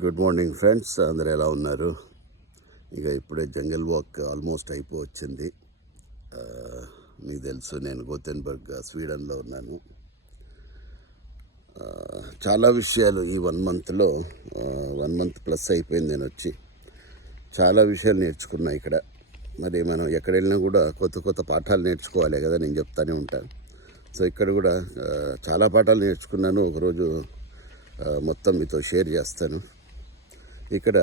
Good morning friends, అందరు ఎలా ఉన్నారు? ఇక ఇప్పుడే జంగల్ వాక్ ఆల్మోస్ట్ అయిపోవచ్చింది. మీకు తెలుసు, నేను గోతెన్బర్గ్ స్వీడన్లో ఉన్నాను. చాలా విషయాలు ఈ 1 మంత్లో 1 మంత్ ప్లస్ అయిపోయింది నేను వచ్చి. చాలా విషయాలు నేర్చుకున్నా ఇక్కడ. మరి మనం ఎక్కడ వెళ్ళినా కూడా కొత్త కొత్త పాఠాలు నేర్చుకోవాలి కదా, నేను చెప్తానే ఉంటాను. సో ఇక్కడ కూడా చాలా పాఠాలు నేర్చుకున్నాను. ఒకరోజు మొత్తం మీతో షేర్ చేస్తాను. ఇక్కడ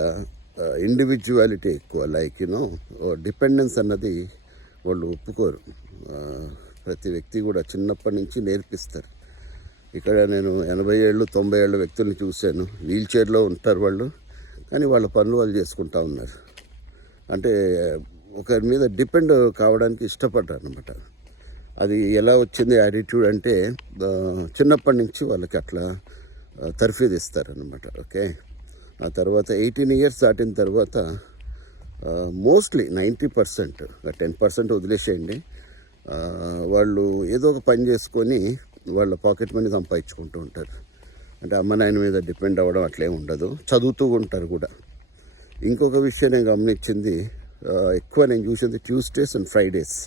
ఇండివిజువాలిటీ ఎక్కువ, లైక్ డిపెండెన్స్ అన్నది వాళ్ళు ఒప్పుకోరు. ప్రతి వ్యక్తి కూడా చిన్నప్పటి నుంచి నేర్పిస్తారు. ఇక్కడ నేను 80 ఏళ్ళు 90 ఏళ్ళ వ్యక్తుల్ని చూశాను. వీల్ చైర్లో ఉంటారు వాళ్ళు, కానీ వాళ్ళ పనులు వాళ్ళు చేసుకుంటూ ఉన్నారు. అంటే ఒకరి మీద డిపెండ్ కావడానికి ఇష్టపడ్డారు అనమాట. అది ఎలా వచ్చింది యాటిట్యూడ్ అంటే, చిన్నప్పటి నుంచి వాళ్ళకి అట్లా తర్ఫీదు ఇస్తారనమాట. ఓకే, ఆ తర్వాత 18 ఇయర్స్ దాటిన తర్వాత మోస్ట్లీ 90%, 10% వదిలేసేయండి, వాళ్ళు ఏదో ఒక పని చేసుకొని వాళ్ళ పాకెట్ మనీ సంపాదించుకుంటూ ఉంటారు. అంటే అమ్మ నాయన మీద డిపెండ్ అవ్వడం అట్లేం ఉండదు, చదువుతూ ఉంటారు కూడా. ఇంకొక విషయం నేను గమనించింది, ఎక్కువ నేను చూసింది ట్యూస్డేస్ అండ్ ఫ్రైడేస్,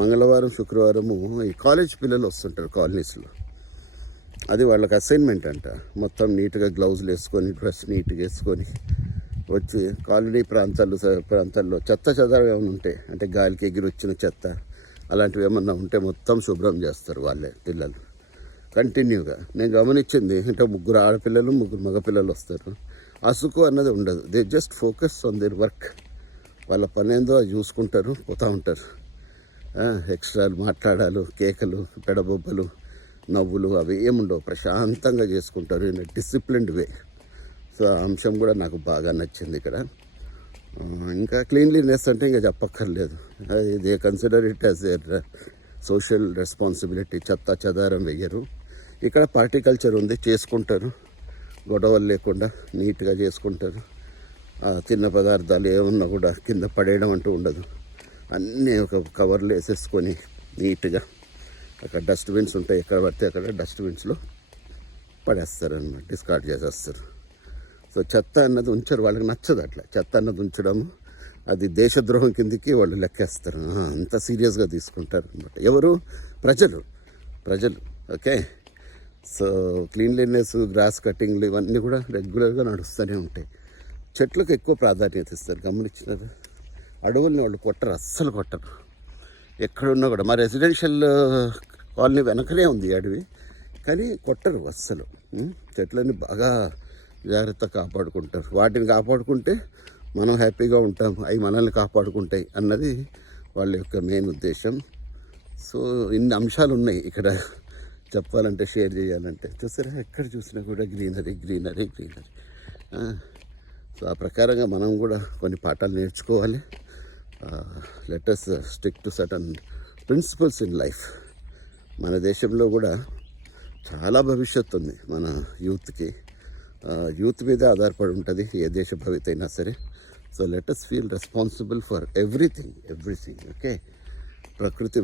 మంగళవారం శుక్రవారము ఈ కాలేజ్ పిల్లలు వస్తుంటారు కాలనీస్లో. అది వాళ్ళకి అసైన్మెంట్ అంట. మొత్తం నీట్గా గ్లౌజులు వేసుకొని, డ్రెస్ నీట్గా వేసుకొని వచ్చి కాలనీ ప్రాంతాల్లో చెత్త చెదారం ఏమైనా ఉంటే, అంటే గాలికి ఎగిరి వచ్చిన చెత్త అలాంటివి ఏమన్నా ఉంటే మొత్తం శుభ్రం చేస్తారు వాళ్ళే పిల్లలు కంటిన్యూగా. నేను గమనించింది, అంటే 3 ఆడపిల్లలు 3 మగపిల్లలు వస్తారు. అసుకు అన్నది ఉండదు. They just focus on their work. వాళ్ళ పని ఏందో అది చూసుకుంటారు, పోతూ ఉంటారు. ఎక్స్ట్రాలు మాట్లాడాలు, కేకలు, పెడబొబ్బలు, నవ్వులు అవి ఏముండవు. ప్రశాంతంగా చేసుకుంటారు ఇన్ డిసిప్లిన్డ్ వే. సో ఆ అంశం కూడా నాకు బాగా నచ్చింది ఇక్కడ. ఇంకా క్లీన్లీనెస్ అంటే ఇంకా చెప్పక్కర్లేదు. They consider it as their social responsibility. చెత్త చెదారం వెయ్యరు. ఇక్కడ పార్టీ కల్చర్ ఉంది, చేసుకుంటారు, గొడవలు లేకుండా నీట్గా చేసుకుంటారు. తిన్న పదార్థాలు ఏమన్నా కూడా కింద పడేయడం అంటూ ఉండదు. అన్నీ ఒక కవర్లు వేసేసుకొని నీట్గా, అక్కడ డస్ట్బిన్స్ ఉంటాయి, ఎక్కడ పడితే అక్కడ డస్ట్బిన్స్లో పడేస్తారనమాట, డిస్కార్డ్ చేసేస్తారు. సో చెత్త అన్నది ఉంచారు, వాళ్ళకి నచ్చదు అట్లా చెత్త అన్నది ఉంచడం. అది దేశద్రోహం కిందకి వాళ్ళు లెక్కేస్తారు, అంత సీరియస్గా తీసుకుంటారు అనమాట. ఎవరు? ప్రజలు. ఓకే, సో క్లీన్లీనెస్, గ్రాస్ కటింగ్లు ఇవన్నీ కూడా రెగ్యులర్గా నడుస్తూనే ఉంటాయి. చెట్లకు ఎక్కువ ప్రాధాన్యత ఇస్తారు. గమనించినారు? అడవుల్ని వాళ్ళు కొట్టరు, అస్సలు కొట్టరు. ఎక్కడున్నా కూడా. మా రెసిడెన్షియల్ కాలనీ వెనకనే ఉంది అడవి, కానీ కొట్టరు అస్సలు. చెట్లని బాగా జాగ్రత్తగా కాపాడుకుంటారు. వాటిని కాపాడుకుంటే మనం హ్యాపీగా ఉంటాం, అవి మనల్ని కాపాడుకుంటాయి అన్నది వాళ్ళ యొక్క మెయిన్ ఉద్దేశం. సో ఇన్ని అంశాలు ఉన్నాయి ఇక్కడ చెప్పాలంటే, షేర్ చేయాలంటే. చూసారా, ఎక్కడ చూసినా కూడా గ్రీనరీ. సో ఆ ప్రకారంగా మనం కూడా కొన్ని పాఠాలు నేర్చుకోవాలి. Let us stick to certain principles in life. మన దేశంలో కూడా చాలా భవిష్యత్తు ఉంది మన యూత్కి. యూత్ మీద ఆధారపడి ఉంటుంది ఏ దేశ భవిత అయినా సరే. So let us feel responsible for everything. Okay, ప్రకృతి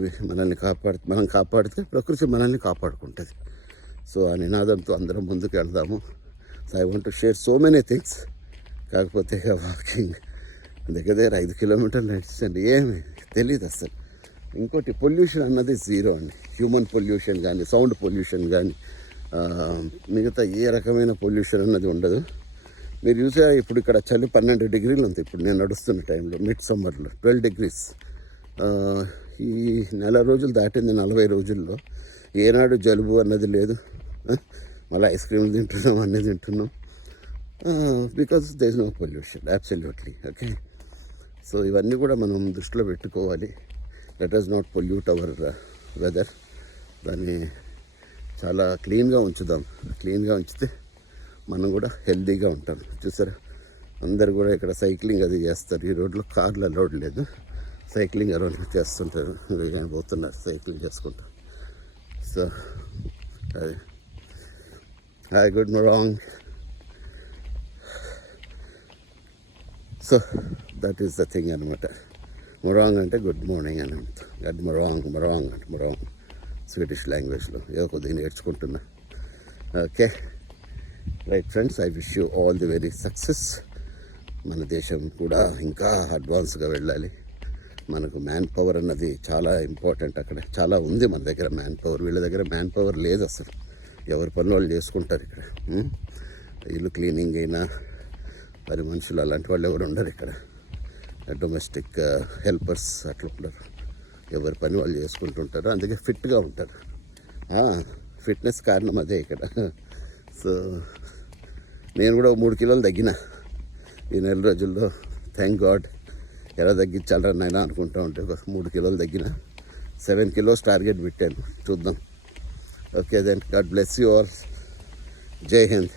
మనం కాపాడితే ప్రకృతి మనల్ని కాపాడుకుంటుంది. సో ఆ నినాదంతో అందరం ముందుకు వెళ్దాము. So I want to share so many things. కాకపోతే వాకింగ్ దగ్గర 5 కిలోమీటర్లు నడిచండి, ఏమి తెలియదు అసలు. ఇంకోటి, పొల్యూషన్ అన్నది జీరో అండి. హ్యూమన్ పొల్యూషన్ కానీ, సౌండ్ పొల్యూషన్ కానీ, మిగతా ఏ రకమైన పొల్యూషన్ అన్నది ఉండదు. మీరు చూసా, ఇప్పుడు ఇక్కడ చలి 12 డిగ్రీలు ఉంది. ఇప్పుడు నేను నడుస్తున్న టైంలో మిడ్ సమ్మర్లో 12 degrees. ఈ నెల రోజులు దాటింది. 40 రోజుల్లో ఏనాడు జలుబు అన్నది లేదు. మళ్ళీ ఐస్ క్రీమ్లు తింటున్నాం, అన్నీ తింటున్నాం. Because there is no pollution, absolutely. Okay, so ఇవన్నీ కూడా మనం దృష్టిలో పెట్టుకోవాలి. Let us not pollute our weather. దాన్ని చాలా క్లీన్గా ఉంచుదాం. క్లీన్గా ఉంచితే మనం కూడా హెల్తీగా ఉంటాం. చూసారా, అందరు కూడా ఇక్కడ సైక్లింగ్ అది చేస్తారు. ఈ రోడ్లో కార్లు అలౌడ్ లేదు, సైక్లింగ్ అరౌండ్ చేస్తుంటారు. పోతున్నారు సైక్లింగ్ చేసుకుంటారు. సో అది good morning. So that is the thing అనమాట. మొరాంగ్ అంటే గుడ్ మార్నింగ్ అని అర్థం. మొరాంగ్ స్వీడిష్ లాంగ్వేజ్లో ఏదో కొద్దిగా నేర్చుకుంటున్నా. Okay, right friends, I wish you all the very success. మన దేశం కూడా ఇంకా అడ్వాన్స్గా వెళ్ళాలి. మనకు మ్యాన్ పవర్ అన్నది చాలా ఇంపార్టెంట్. అక్కడ చాలా ఉంది మన దగ్గర మ్యాన్ పవర్. వీళ్ళ దగ్గర మ్యాన్ పవర్ లేదు అసలు. ఎవరి పనులు వాళ్ళు చేసుకుంటారు ఇక్కడ. ఇల్లు క్లీనింగ్ అయినా మరి మనుషులు అలాంటి వాళ్ళు ఎవరు ఉండరు ఇక్కడ. డొమెస్టిక్ హెల్పర్స్ అట్లా ఉండరు. ఎవరి పని వాళ్ళు చేసుకుంటుంటారు. అందుకే ఫిట్గా ఉంటారు. ఫిట్నెస్ కారణం అదే ఇక్కడ. సో నేను కూడా 3 కిలోలు తగ్గిన ఈ నెల రోజుల్లో. Thank God. ఎలా తగ్గించాలరా నాయన అనుకుంటూ ఉంటే 3 కిలోలు తగ్గిన. 7 కిలోస్ టార్గెట్ పెట్టాను. చూద్దాం. Okay then, God bless you all. జై హింద్.